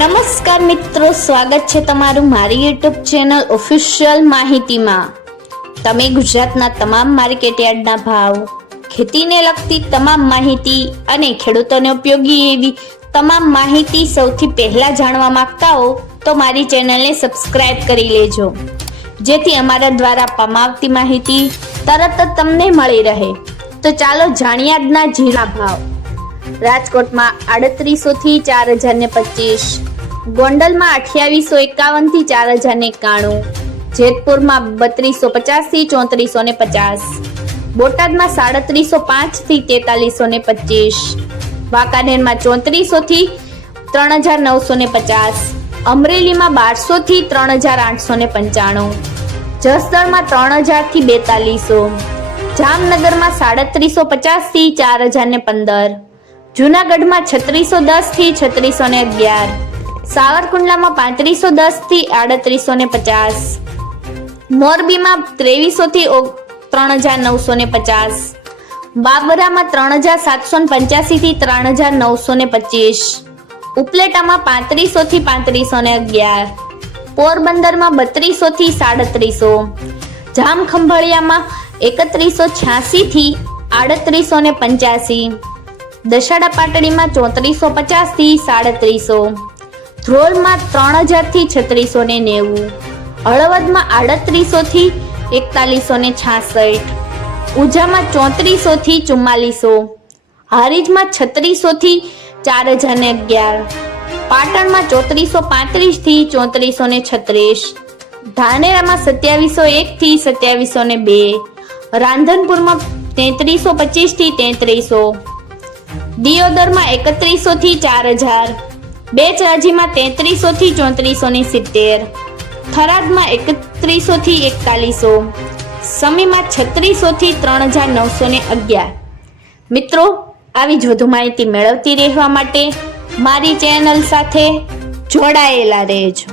નમસ્કાર મિત્રો, સ્વાગત છે તમારું મારી યુટ્યુબ ચેનલ ઓફિશિયલ માહિતીમાં। તમે ગુજરાતના તમામ માર્કેટયાર્ડના ભાવ, ખેતીને લગતી તમામ માહિતી અને ખેડૂતોને ઉપયોગી એવી તમામ માહિતી સૌથી પહેલા જાણવા માંગતા હો તો મારી ચેનલને સબસ્ક્રાઇબ કરી લેજો, જેથી અમારા દ્વારા આપવામાં આવતી માહિતી તરત જ તમને મળી રહે। તો ચાલો જાણીએ આજના જીરા ભાવ। રાજકોટમાં 3800 થી 4025, ગોંડલમાં 2851 થી 4091, જેતપુરમાં 3250 થી 3450, બોટાદમાં 3705 થી 4325, વાંકાનેરમાં 3400 થી 3950, અમરેલીમાં 1200 થી 3895, જસદણમાં 3000 થી 4200, જામનગરમાં 3750 થી 4015, જૂનાગઢમાં 3610 થી 3611, સાવરકુંડલામાં 3510 થી 3850, મોરબીમાં 2300 થી 3950, બાબરામાં 3785 થી 3925, ઉપલેટામાં 3500 થી 3511, પોરબંદરમાં 3200 થી 3750, જામખંભાળિયામાં 3186 થી 3885, દશાડા પાટડીમાં 3450 થી 3700, ધ્રોલમાં 3000 થી 3690, હળવદમાં 3800 થી 4166, ઉજામાં 3400 થી 4400, હારીજમાં 3600 થી 4011, પાટણમાં 3435 થી 3436, ધાનેરામાં 2701 થી 2702, રાંધનપુરમાં 3325 થી 3300, દિયોદરમાં 3100 થી 4000, બેચરાજીમાં 3300 થી 3470, થરાદમાં 3100 થી 4100, સમીમાં 3600 થી 3911। મિત્રો, આવી જ વધુ માહિતી મેળવતી રહેવા માટે મારી ચેનલ સાથે જોડાયેલા રહેજો।